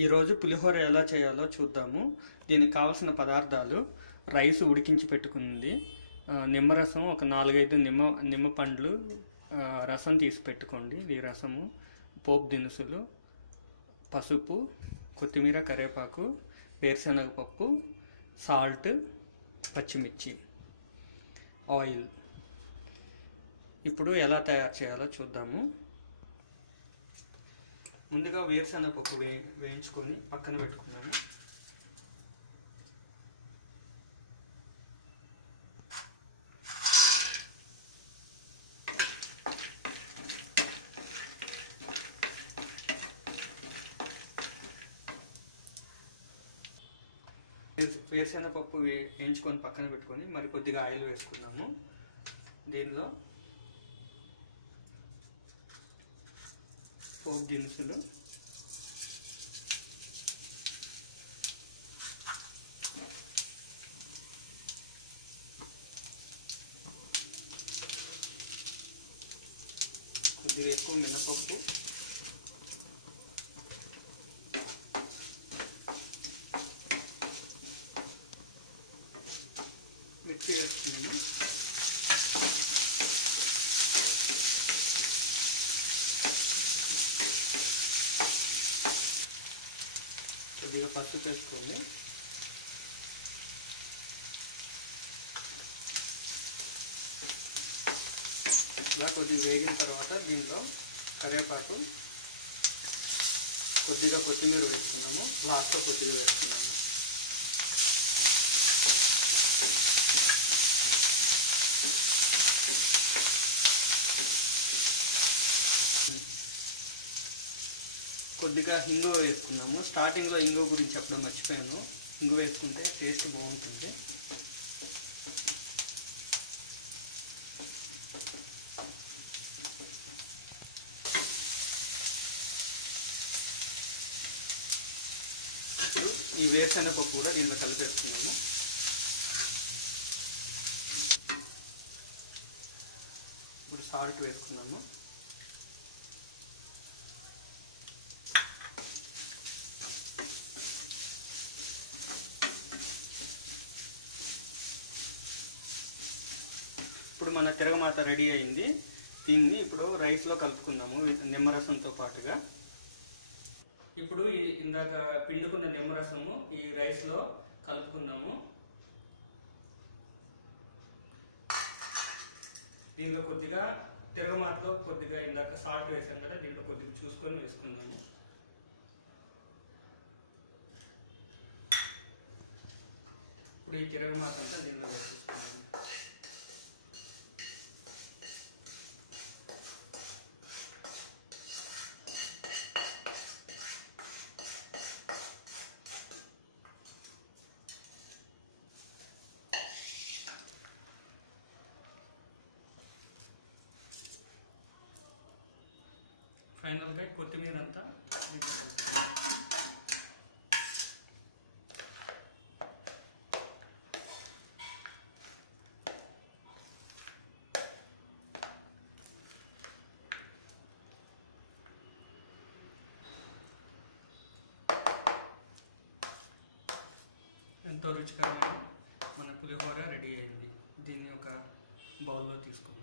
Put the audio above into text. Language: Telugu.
ఈరోజు పులిహోర ఎలా చేయాలో చూద్దాము. దీనికి కావాల్సిన పదార్థాలు: రైస్ ఉడికించి పెట్టుకుంది, నిమ్మరసం ఒక 4-5 నిమ్మ పండ్లు రసం తీసి పెట్టుకోండి. ఈ రసము, పోపు దినుసులు, పసుపు, కొత్తిమీర, కరివేపాకు, వేరుశనగపప్పు, సాల్ట్, పచ్చిమిర్చి, ఆయిల్. ఇప్పుడు ఎలా తయారు చేయాలో చూద్దాము. ముందుగా వేరుశనగపప్పు వేయించుకొని పక్కన పెట్టుకున్నాము. వేరుశనగపప్పు వేయించుకొని పక్కన పెట్టుకొని మరి కొద్దిగా ఆయిల్ వేసుకున్నాము. దీనిలో పోపు దినుసులు, కొద్దిగా ఎక్కువ మినపప్పు, మిర్చి వేసుకున్నాము. కొద్దిగా పసుపు వేసుకోండి. ఇలా కొద్దిగా వేగిన తర్వాత దీనిలో కరివేపాకు, కొద్దిగా కొత్తిమీర వేసుకున్నాము. లాస్ట్లో కొద్దిగా వేసుకున్నాము. కొద్దిగా ఇంగువ వేసుకున్నాము. స్టార్టింగ్లో ఇంగువ గురించి చెప్పడం మర్చిపోయాను. ఇంగువ వేసుకుంటే టేస్ట్ బాగుంటుంది. ఇప్పుడు ఈ వేరుశనగపప్పు కూడా దీంట్లో కలిపేసుకున్నాము. ఇప్పుడు సాల్ట్ వేసుకున్నాము. ఇప్పుడు మన తిరగమాత రెడీ అయింది. దీన్ని ఇప్పుడు రైస్లో కలుపుకుందాము నిమ్మరసంతో పాటుగా. ఇప్పుడు ఇందాక పిండుకున్న నిమ్మరసము ఈ రైస్లో కలుపుకుందాము. దీనిలో కొద్దిగా తిరగమాతలో కొద్దిగా ఇందాక సాల్ట్ వేసాం కదా, దీంట్లో కొద్దిగా చూసుకొని వేసుకుందాము. ఇప్పుడు ఈ తిరగమాత అంతా దీనిలో వేసుకుందాము. ఫైనల్గా కొత్తిమీర అంతా ఎంతో రుచికరమైన మన పులిహోర రెడీ అయింది. దీన్ని ఒక బౌల్లో తీసుకుందాం.